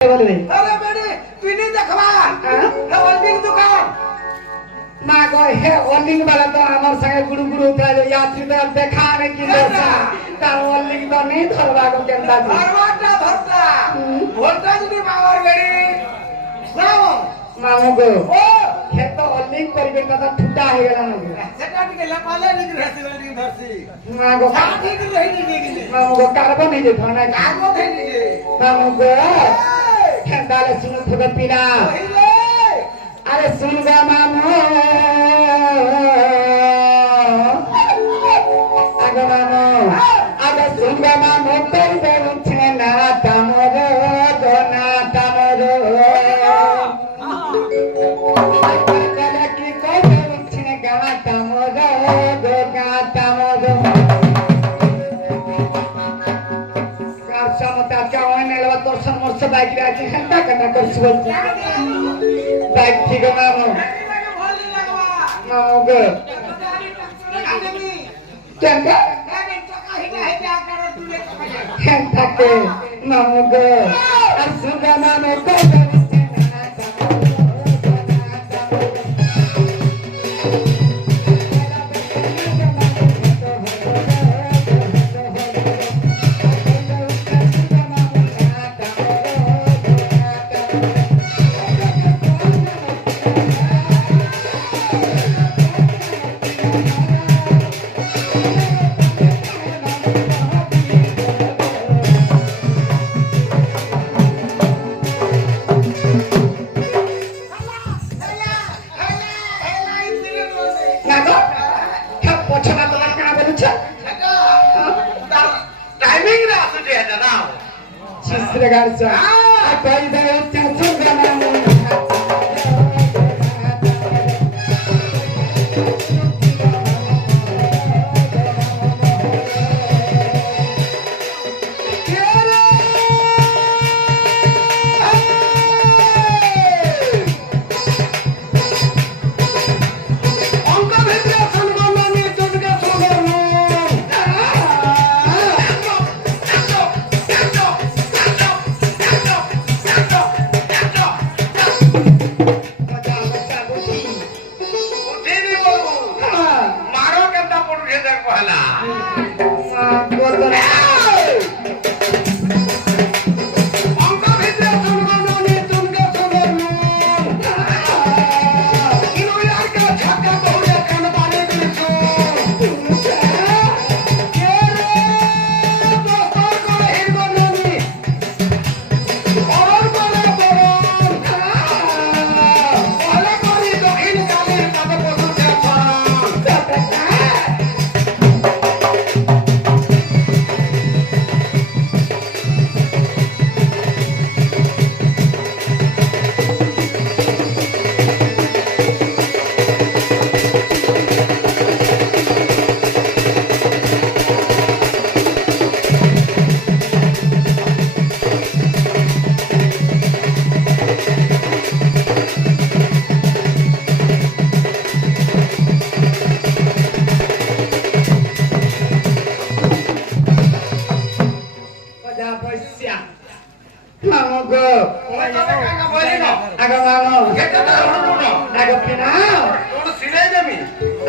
बोलबे अरे बेटी तू नहीं देखबा है होल्डिंग दुकान ना गो हे होल्डिंग वाला तो हमर संगे गुरु गुरु उतरा जो यात्री तो देखा नहीं कि लोसा तार होल्डिंग तो नहीं धरवा को केनता जी धरवाटा धरता वोल्टेज नहीं पावर बेटी सुनाओ मामू गो ओ हे तो होल्डिंग करबे तो ठुटा हे गेला न सेटा टिके लपाले नहीं रहती होल्डिंग धरसी ना गो साथी की रही नहीं मामू गो कार्बन नहीं दे थाना कागो दे दीजिए मामू गो खेंदाले सुनो थोड़ा पीना पहिले अरे सुन गा मामू आगो मामू आगो सुन गा मामू कर दे उठे ना तमरो दोना तमरो आगो की कर दे उठे गा तमरो दो गा तमरो कार समता चावने लवा तोर समोसा बाइक राजी हंता करना कर सुबह बाइक ठीक है मामू मामू गो चंगा हंता के मामू गो असुगा मामू को Ragazza, a poi da te suga mamu.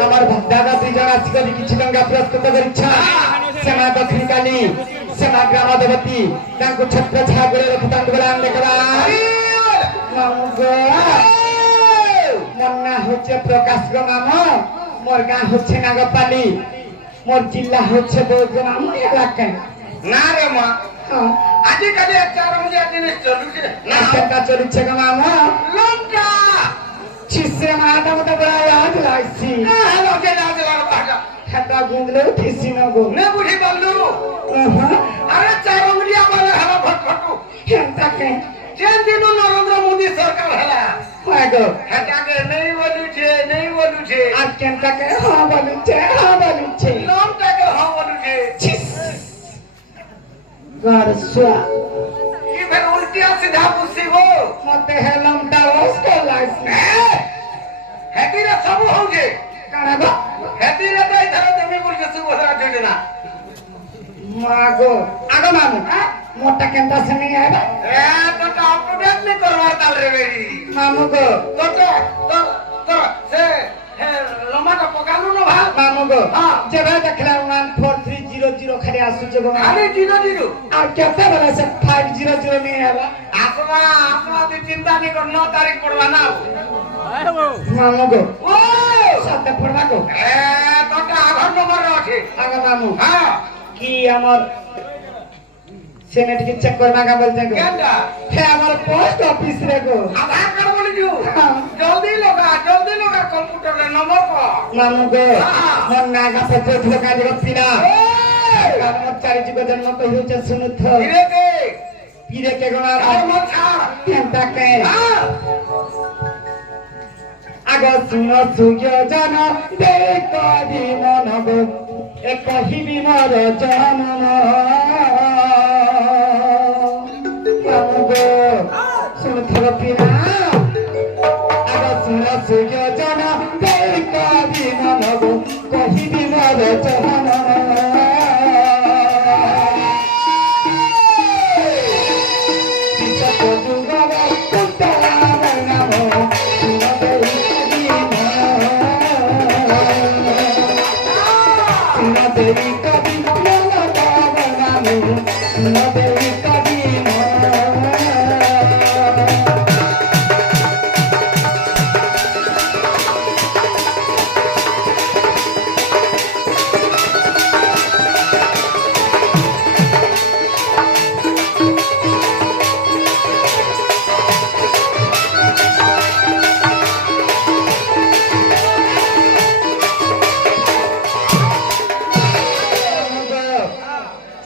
আমার দাদা দুইজন আজকালি কিছু টাকা প্রস্তুত করিছা সেনা দক্ষিণ কালী সেনা গ্রাম দেবতী তাଙ୍କୁ ছত্র ছাগরে রক্ষিতান্ত বলে আনলে করা মোর না হচ্ছে প্রকাশ গো মামা মোর গাঁ হচ্ছে নাগপালি মোর জিল্লা হচ্ছে বৌদ্ধ মামু এলাকায় না রে মা আজকালি চার মজা জিনিস চলুছে না সেটা চলছে গো মামা লঙ্কা চিসে মাটা মতো বড় আওয়াজ লাগছি হ্যালো কে না দিলার বাটা খাতা গুঁদলে ঠিসি না গো নে বুঝি বললু আরে চার মজা বলে হলা ফটফটু হেনতাকে যেন দিন নরেন্দ্র মোদি সরকার হলা মাগো হেটাকে নেই বলুছে আর কেনতাকে হ্যাঁ বলুছে নামটাকে হ্যাঁ বলুছে চিস গারসা কি ফের উল্টিয়া সিধা পুষিবো মতে হেলমটা ওস্কো লাগছে হেতিরে সব হউছে কানা গো হেতিরে তাই ধরে তুমি বলছে সুবহরা যোজনা মাগো আগো মামু মোটা কেনতা সঙ্গে আইবা এ তো টপ কাল রে বেড়ি মামু গো তোটা তোর তোর সে লম্বাটা পকালু না ভাল মামু গো হ্যাঁ। যেবে দেখলা 14300 খালি আসুছে গো খালি জিরো জিরো আর কেতে বেলা সে 500 নিয়ে আবা আসবা আসবা তুই চিন্তা নি কর 9 তারিখ পড়বা না মামু গো ও সাথে পড়বা গো এ তোটা আঘর নম্বর আছে আগা মামু হ্যাঁ কি আমার সেনেটিকে চেক করবা গা বলতে গো কেনটা হে আমার পোস্ট অফিস রে গো আধার কার্ড বলি দিও হ্যাঁ। জলদি লগা কম্পিউটারে নম্বর কর মামু গো হ্যাঁ। মন নাগা পত্র ধুলো কাজে গো পিনা এই আমার চারি যুগ জন্ম কহিছে শুনুথ ধীরে দে পিরে কে গো আর আর মন ছাড় কেনটা কে হ্যাঁ আগ শুন সুযোজন দেখি মন গো এ কহিবি মর জনম মামু গো শুনুথ পিনা আগ শুন সুযোজন দেখি মন গো কহিবি মর জনম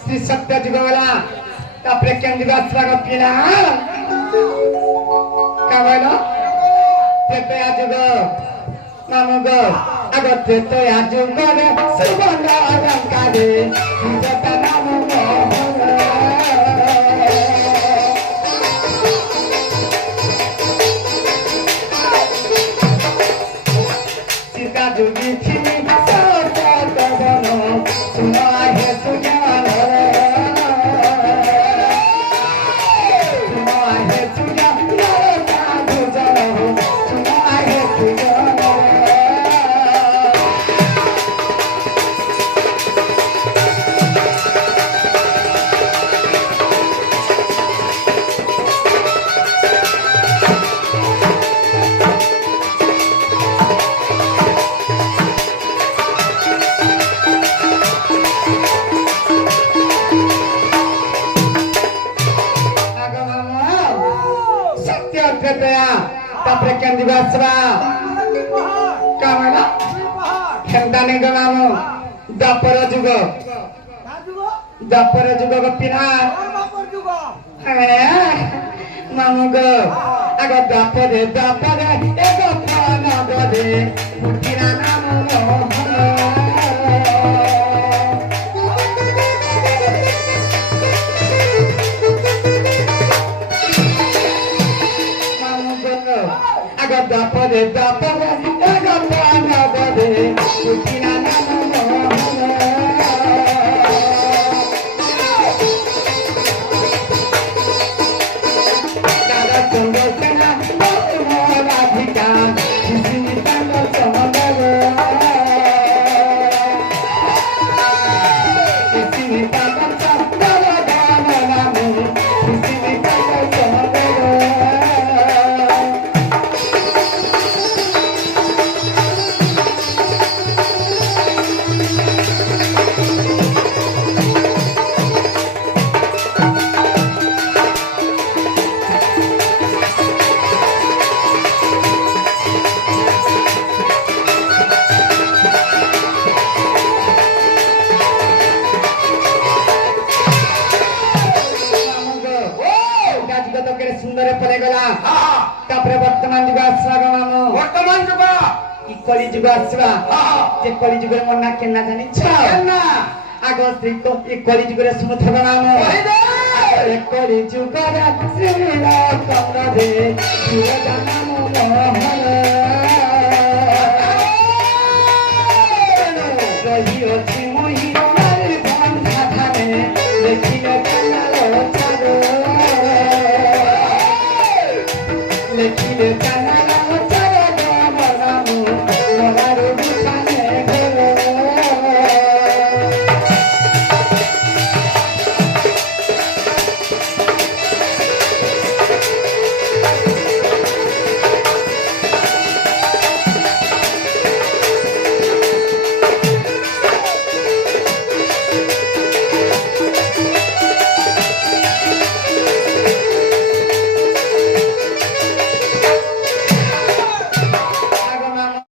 শ্রী সত্য যুগবেলা তারপরে কেন্দ্র আসবা পিনা কামাইল তেতে আজুগ নামগ আগত তেতে আজুগ রে সুবর্ণ অলঙ্কারে যেটা নাম সীতা যুগি ছিনি সত বন সুনা হে সুজান সুনা হে সুজান সাধু জন সুনা হে সুজান সত্য অর্থয়া তারপরে কেন্দ্র আসবা কামাইল খেলতানি গো মামু দ্বাপর যুগ পিনা মামু গো আগ দ্বাপরে এগো নগরে পিনা নাম মামু গো আগ দ্বাপরে এগো নগরে পিনা নাম দাদা চন্দ্র সেনা রাধিকা ସୁନ୍ଦର ପଳେଇ ଗଲା ତାପରେ ବର୍ତ୍ତମାନ ଯୁଗ ଆସିବା ଗା ମାମୁ ବର୍ତ୍ତମାନ ଯୁଗ ଇ କଳି ଯୁଗ ଆସିବା ଯେ କଳି ଯୁଗରେ ମୋର ନା କେନା ଜାଣିଛ କେନା ଆଗ ଶ୍ରୀ ଇ କଳି ଯୁଗରେ ଶୁଣୁଥିବ ମାମୁ କହିଦେ ଏ କଳି ଯୁଗରେ ଶ୍ରୀରାମଚନ୍ଦ୍ରରେ ନାମ ରହିଅଛି ମହିମାର ବନ୍ଧା ଧାନେ ଦେଖିଲେ କାନାଲ ଛାଡ଼ ଦେଖିଲେ ଚାନ୍ଦ